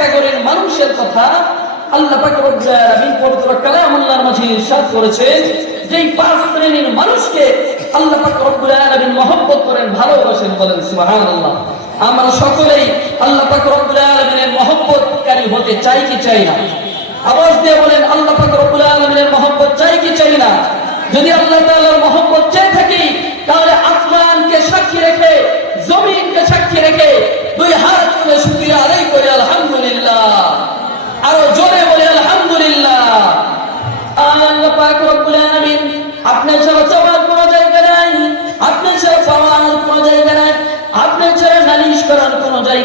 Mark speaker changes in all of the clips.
Speaker 1: ক্যাটাগরির মানুষের কথা আল্লাহ পবিত্র কালামুল্লাহর মাঝে ইরশাদ করেছেন, যেই পাঁচ শ্রেণির মানুষকে আল্লাহ পাক রব্বুল আলামিন মহব্বত করেন, ভালোবাসেন বলেন, সুবহানাল্লাহ। আমরা সকলেই আল্লাহ পাক রব্বুল আলামিনের মহব্বতকারী হতে চাই কি চাই না? আওয়াজ দিয়ে বলেন, আল্লাহ পাক রব্বুল আলামিনের মহব্বত চাই কি চাই না? যদি আল্লাহ তাআলার মহব্বত চেয়ে থাকি, তাহলে আসমানকে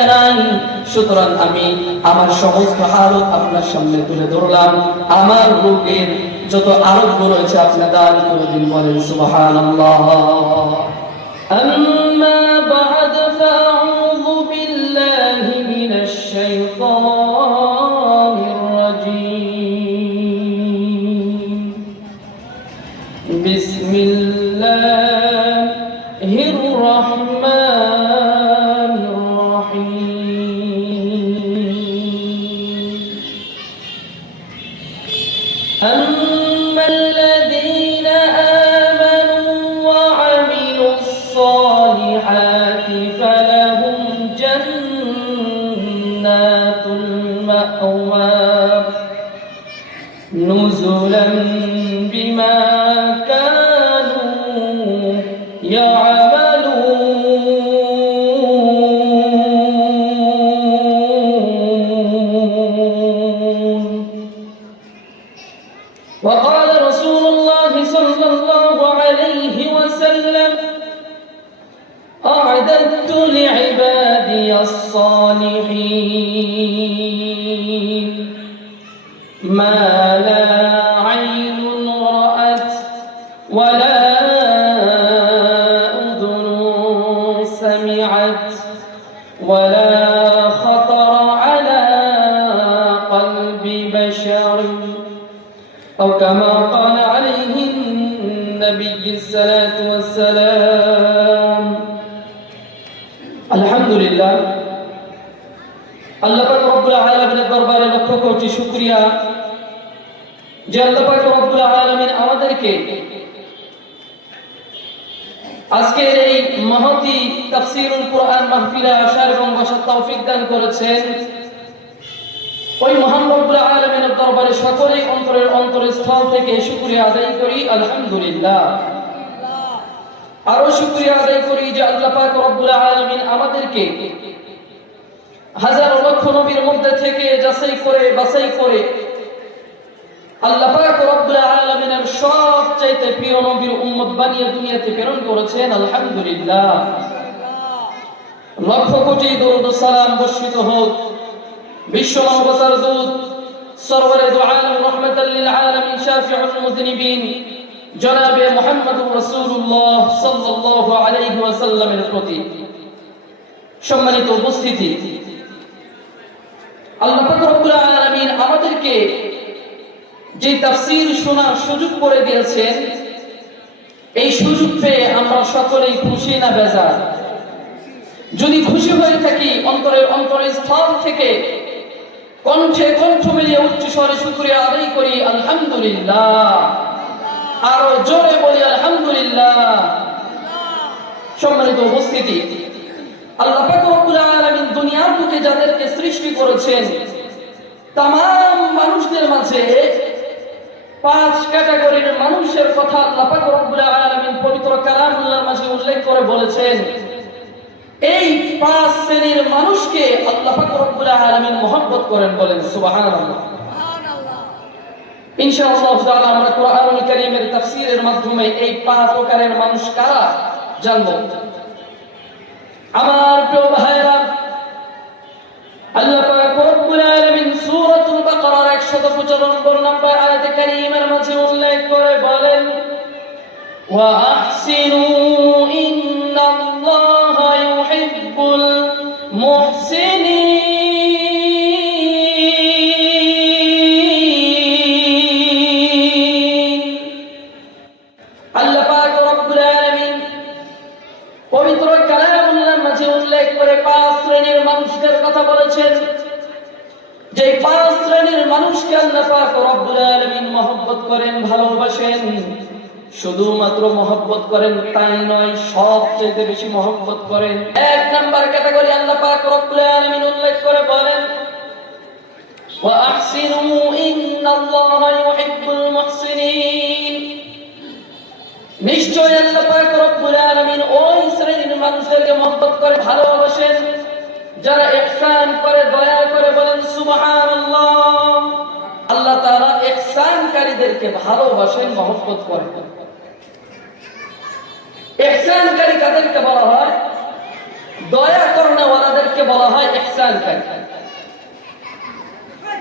Speaker 1: জায়গা নাই সুতরাং আমি আমার সমস্ত হালত আপনার সামনে তুলে ধরলাম। আমার রোগের যত আরোগ্য রয়েছে আপনার দান করে দিন বলেন সুবাহ আম্মা ولا أذن سمعت ولا خطر على قلب بشر أو كما قال عليه النبي الصلاة والسلام الحمد لله আল্লাহ পাক রব্বুল আলামিনের দরবারে লক্ষ কোটি শুকরিয়া যে আল্লাহ পাক রব্বুল আলামিন আমাদেরকে আজকের এই মহতি তাফসীরুল কোরআন মাহফিলে আসার এবং বসার তৌফিক দান করেছেন, ওই মহান রব্বুল আলামিনের দরবারে সকলেই অন্তরের অন্তরের স্থল থেকে শুকরিয়া আদায় করি, আলহামদুলিল্লাহ। আরও শুকরিয়া আদায় করি যে আল্লাহ পাক রব্বুল আলামিন আমাদেরকে হাজার লক্ষ নবীর মধ্যে থেকে যাচাই করে, বাছাই করে আল্লাহ পাক রব্বুল আলামিনের সবচাইতে প্রিয় নবীর উম্মত বানিয়ে দুনিয়াতে প্রেরণ করেছেন, আলহামদুলিল্লাহ। লক্ষ কোটি দরুদ সালাম বর্ষিত হোক। বিশ্ব মানবতার দূত, সরওয়ারে দু রহমাতাল লিল আলামিন, শাফিউল মুযনিবিন জনাবে মুহাম্মদুর রাসূলুল্লাহ সাল্লাল্লাহু আলাইহি ওয়াসাল্লামের প্রতি সম্মানিত উপস্থিতি। আল্লাহ পাক রব্বুল আলামিন আমাদেরকে যে তাফসীর শোনার সুযোগ করে দিয়েছেন, এই সুযোগ পেয়ে আমরা সকলেই খুশি না বেজার? যদি খুশি হয়ে থাকি, অন্তরের অন্তরের স্থল থেকে কণ্ঠে কণ্ঠ মিলিয়ে উচ্চ স্বরে শুকরিয়া আদায় করি, আলহামদুলিল্লাহ। আরও জোরে বলি, আলহামদুলিল্লাহ। সম্মানিত উপস্থিতি, আল্লাহ পাক রব্বুল দুনিয়ার বুকে যাদেরকে সৃষ্টি করেছেন তাম মানুষদের মাঝে পাঁচ ক্যাটাগরির মানুষের কথা আলামিন পবিত্র কালামুল্লাহর মাঝে উল্লেখ করে বলেছেন, এই পাঁচ শ্রেণির মানুষকে আল্লাহ পাক আলামিন মহব্বত করেন বলেন, সুবহানাল্লাহ। ইনশাআল্লাহ তাআলা আমরা কোরআনুল কারীমের তাফসীরের মাধ্যমে এই পাঁচ প্রকারের মানুষ কারা জানব। আমার প্রিয় ভাইরা আল্লাহ পাক রব্বুল আলামিন সূরাতুল বাকারার 195 নম্বর আয়াতে কারীমের মাঝে উল্লেখ করে বলেন ওয়া ইন্নাল্লাহা ইউহিব্বুল মুহসিনিন। পবিত্র কালামুল্লাহর মাঝে উল্লেখ করে পাঁচ শ্রেণির মানুষদের কথা বলেছেন। শ্রেণির মানুষকে আল্লাহ পাক রব্বুল মহব্বত করেন ভালোবাসেন শুধুমাত্র মহব্বত করেন তাই নয় সবচেয়ে বেশি মহব্বত করেন এক নাম্বার ক্যাটাগরি আল্লাহ পাক রব্বুল আলামিন উল্লেখ করে বলেন وأحسنوا إن الله يحب المحسنين নিশ্চয় আল্লাহ পাক রব্বুল আলামিন ওই শ্রেণীর মানুষদেরকে মহব্বত করে ভালোবাসেন যারা ইহসান করে দয়া করে বলেন সুবহানাল্লাহ ইহসানকারীদেরকে ভালোবাসেন মহব্বত করেন ইহসানকারী কাদেরকে বলা হয়? দয়া করনেওয়ালাদেরকে বলা হয় ইহসানকারী।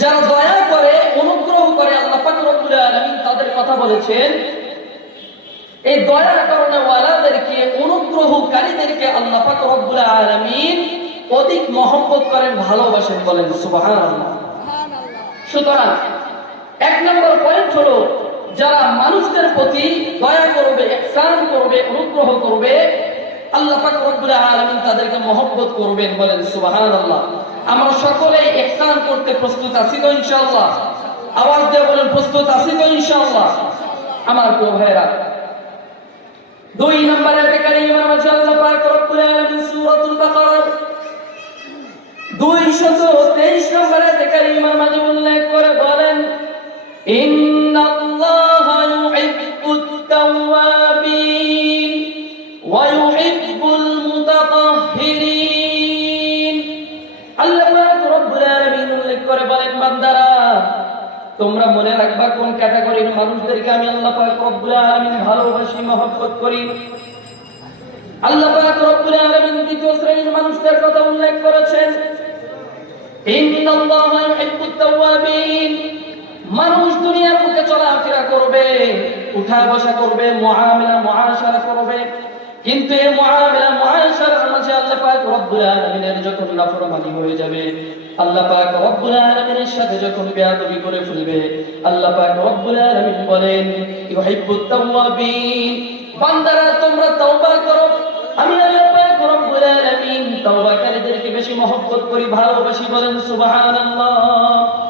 Speaker 1: যারা দয়া করে, অনুগ্রহ করে আল্লাহ পাক রব্বুল তাদের কথা বলেছেন, এই দয়া করনেওয়ালাদেরকে অনুগ্রহকারীদেরকে আল্লাহ পাক রব্বুল অধিক মহব্বত করেন, ভালোবাসেন বলেন, সুবহানাল্লাহ। সুতরাং নম্বর পয়েন্ট হলো, যারা মানুষদের প্রতি দয়া করবে, ইহসান করবে, অনুগ্রহ করবে, আল্লাহ পাক রব্বুল তাদেরকে মহব্বত করবেন বলেন, সুবহানাল্লাহ। আমরা সকলেই ইহসান করতে প্রস্তুত আছি তো ইনশাআল্লাহ। আওয়াজ দিয়ে বলেন, প্রস্তুত আছি তো ইনশাআল্লাহ। আমার প্রিয় ভাইরা দুই নম্বরে কারিমার মাঝে আল্লাহ পাক রব্বুল আলামিন সূরাতুল বাকারা। 223 নম্বরে কারিমার মাঝে উল্লেখ করে, বলেন ইন্নাল্লাহা ইউহিব্বুত তাওয়াবিন ওয়া ইউহিব্বুল মুতাতাহহিরিন আল্লাহ রব্বুল উল্লেখ করে তোমরা মনে রাখবা কোন ক্যাটাগরির মানুষদেরকে আমি আল্লাহ পাক রব্বুল আলামিন ভালোবাসি, মহব্বত করি? আল্লাহ পাক রব্বুল আলামিন দ্বিতীয় শ্রেণির মানুষদের কথা উল্লেখ করেছেন। ইন্নাল্লাহা ইউহিব্বুত তাওয়াবিন। মানুষ দুনিয়ার বুকে চলাফেরা করবে উঠা বসা করবে মুআমালা মুআশারা করবে। কিন্তু এই মুআমালা মুআশারার মাঝে আল্লাহ পাক রব্বুল যখন নাফরমানি হয়ে যাবে, আল্লাহ পাক রব্বুল সাথে যখন বেয়াদবি করে ফেলবে, আল্লাহ পাক রব্বুল বলেন বান্দারা, তোমরা করো। আমি আল্লাহ পাক রব্বুল বেশি মহব্বত করি, ভালোবাসি, বলেন সুবহানাল্লাহ।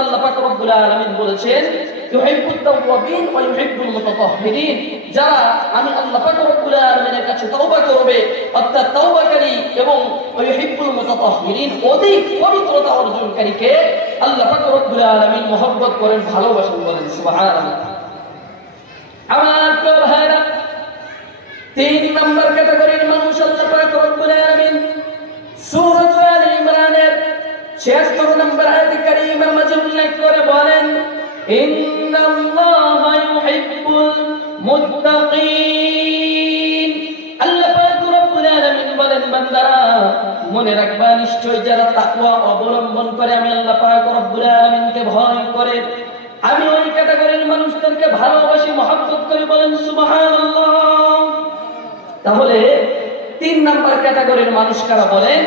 Speaker 1: আল্লাহ অর্জনকারীকে আল্লাহ পাক করেন ভালোবাসেন বলেন আমার তিন নম্বর ক্যাটাগরির 76 নম্বর আয়াত মাঝে উল্লেখ করে বলেন, ইন্নাল্লাহা ইউহিব্বুল মুত্তাকিন। আল্লাহ পাক রব্বুল আলামিন বলেন, বান্দারা, মনে রাখবা নিশ্চয় যারা তাকওয়া অবলম্বন করে, আমি আল্লাহ পাক রব্বুল আলামিনকে ভয় করে, আমি ওই ক্যাটাগরির মানুষদেরকে ভালোবাসি, মহব্বত করি বলেন, সুবহানাল্লাহ। তাহলে তিন নাম্বার ক্যাটাগরির মানুষ কারা বলেন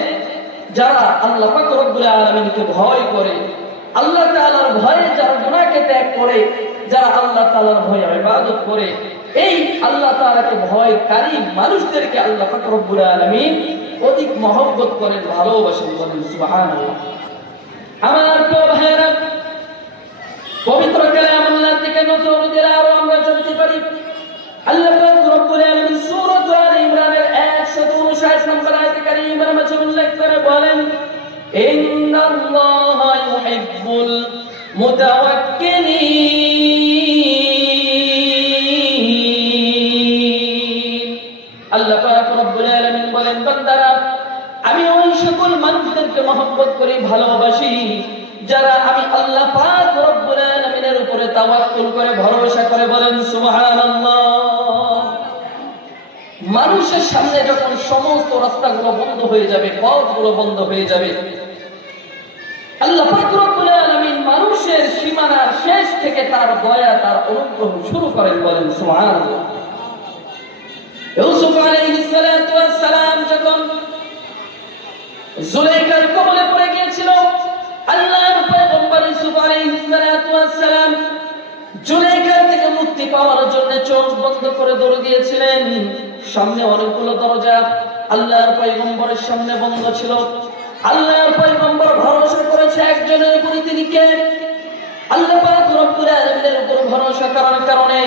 Speaker 1: যারা আল্লাহ রব্বুল আলামিনকে ভয় করে, আল্লাহ তাআলার ভয়ে যারা গুনাহকে ত্যাগ করে, যারা আল্লাহ তাআলার ভয়ে ইবাদত করে, এই আল্লাহ তাআলাকে ভয়কারী মানুষদেরকে আল্লাহ রব্বুল আলামিন অধিক মহব্বত করেন, ভালোবাসেন বলেন, সুবহানাল্লাহ। আমার প্রিয় পবিত্র কালামুল্লাহ থেকে নজর দিলে আরও আমরা জানতে পারি, আল্লাহ রব্বুল আলামিন সূরা আল ইমরানের 159 নম্বর মাঝে উল্লেখ করে বলেন আমি ওই সকল মানুষদেরকে মহব্বত করি, ভালোবাসি, যারা আমি আল্লাহ পাক রব্বুল আলামিনের উপরে তাওয়াক্কুল করে, ভরসা করে বলেন, সুবহানাল্লাহ। মানুষের সামনে যখন সমস্ত রাস্তাগুলো বন্ধ হয়ে যাবে, পথগুলো বন্ধ হয়ে যাবে, আল্লাহ মানুষের সীমানার তার দয়া, তার অনুগ্রহ শুরু করেন বলেন, সুবহানাল্লাহ। ইউসুফ যখন জুলাইখার কবলে পড়ে গিয়েছিল, আল্লাহর পয়গম্বর ইউসুফ জুলাইখার থেকে মুক্তি পাওয়ার জন্য চোখ বন্ধ করে দৌড়ে দিয়েছিলেন। সামনে অনেকগুলো দরজা, আল্লাহর পয়গম্বরের সামনে বন্ধ ছিল। আল্লাহর পয়গম্বর ভরসা করেছে একজনের উপরে তিনি কে? আল্লাহ পাক রব্বুল আলামিনের উপর ভরসা করার কারণে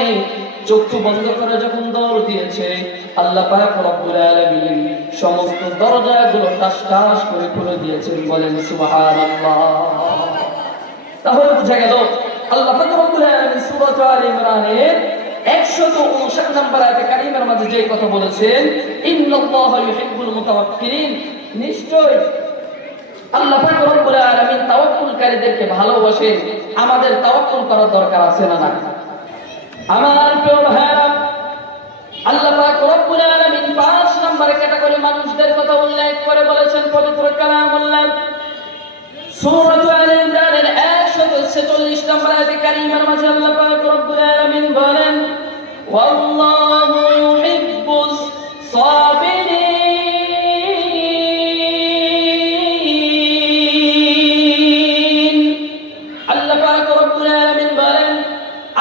Speaker 1: চক্ষু বন্ধ করে যখন দৌড় দিয়েছে, আল্লাহ পাক রব্বুল আলামিন সমস্ত দরজাগুলো টাস টাস করে খুলে দিয়েছেন, বলেন সুবহানাল্লাহ। তাহলে বোঝা গেল, আল্লাহ পাক রব্বুল আলামিন সূরা ইমরানের 159 নম্বর আয়াতে কারিমের মাঝে যে কথা বলেছেন ইউহিব্বুল মুতাওয়াক্কিলিন। নিশ্চয় আল্লাহ পাক রব্বুল আলামিন তাওয়াক্কুলকারীদেরকে আমাদের তাওয়াক্কুল করার দরকার আছে না না আমার প্রিয় ভাইরা আল্লাহ পাক রব্বুল আলামিন নম্বরে ক্যাটাগরি মানুষদের কথা উল্লেখ করে বলেছেন, পবিত্র কালামুল্লাহ। সূরা আলে ইমরানের 146 নম্বর আয়াতে মাঝে আল্লাহ রব্বুল আলামিন বলেন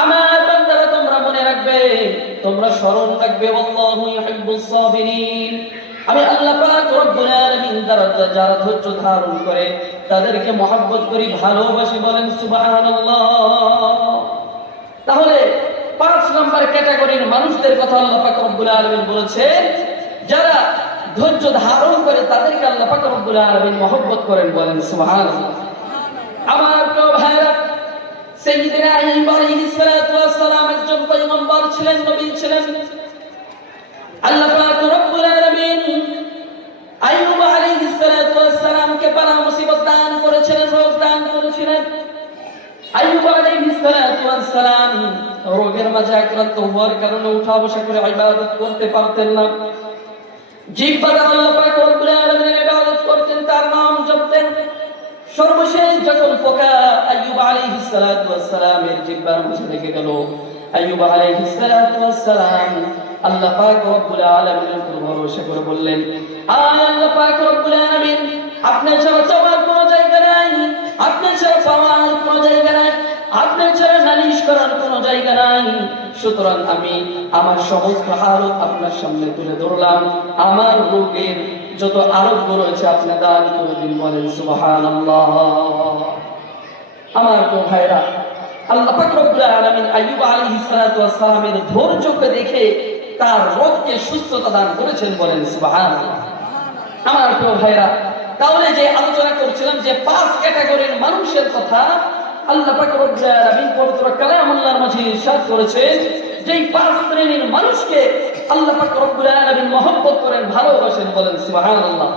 Speaker 1: আমার তোমরা মনে রাখবে, তোমরা স্মরণ রাখবে আল্লাহু ইউহিব্বুস সাবিরিন। আমি আল্লাহ যারা ধৈর্য ধারণ করে তাদেরকে মহব্বত করি, ভালোবাসি বলেন তাহলে পাঁচ নম্বর ক্যাটাগরির মানুষদের কথা আল্লাহ পাক রব্বুল আলামিন বলেছেন, যারা ধৈর্য ধারণ করে তাদেরকে আল্লাহ পাক রব্বুল আলামিন মহব্বত করেন বলেন, সুবহানাল্লাহ। আমার প্রিয় ভাইরা ছিলেন, নবী ছিলেন। আল্লাহ রব্বুল আইয়ুব আলাইহিস সালাতু সালামকে পানা মুসিবত দান করেছিলেন রোগ দান করেছিলেন। আইয়ুব আলাইহিস সালাম রোগের মাঝে আক্রান্ত হওয়ার কারণে উঠা বসা করে ইবাদত করতে পারতেন না। জিহ্বা আল্লাহ পাক রব্বুল ইবাদত করতেন, তার নাম জপতেন। সর্বশেষ যখন পোকা আইয়ুব আলাইহিস সালামের গেল, আইয়ুব আলাইহিস সালাম আল্লাহ পাক রব্বুল ভরসা করে বললেন, আল্লাহ পাক রব্বুল আলামিন আপনি ছাড়া চাওয়ার কোনো জায়গা নাই। আপনি ছাড়া পাওয়ার কোনো জায়গা নাই। আপনি ছাড়া নালিশ করার কোনো জায়গা নাই। সুতরাং আমি আমার সমস্ত হালত আপনার সামনে তুলে ধরলাম। আমার রোগের যত আরোগ্য রয়েছে, আপনি দান করে দিন, বলেন, সুবহানাল্লাহ। আমার তো ভাইরা আল্লাহ পাক রব্বুল আলামিন আইয়ুব আলাইহিস সালাতু ওয়াস সালামের ধৈর্যকে দেখে তার রোগকে সুস্থতা দান করেছেন, বলেন, সুবহানাল্লাহ। আমার প্রিয় ভাইরা তাহলে যে আলোচনা করছিলাম যে পাঁচ ক্যাটাগরির মানুষের কথা, আল্লাহ পাক রব্বুল আলামিন মাঝে ইরশাদ করেছেন যেই পাঁচ শ্রেণির মানুষকে আল্লাহ পাক রব্বুল আলামিন মহব্বত করেন, ভালোবাসেন বলেন, সুবহানাল্লাহ।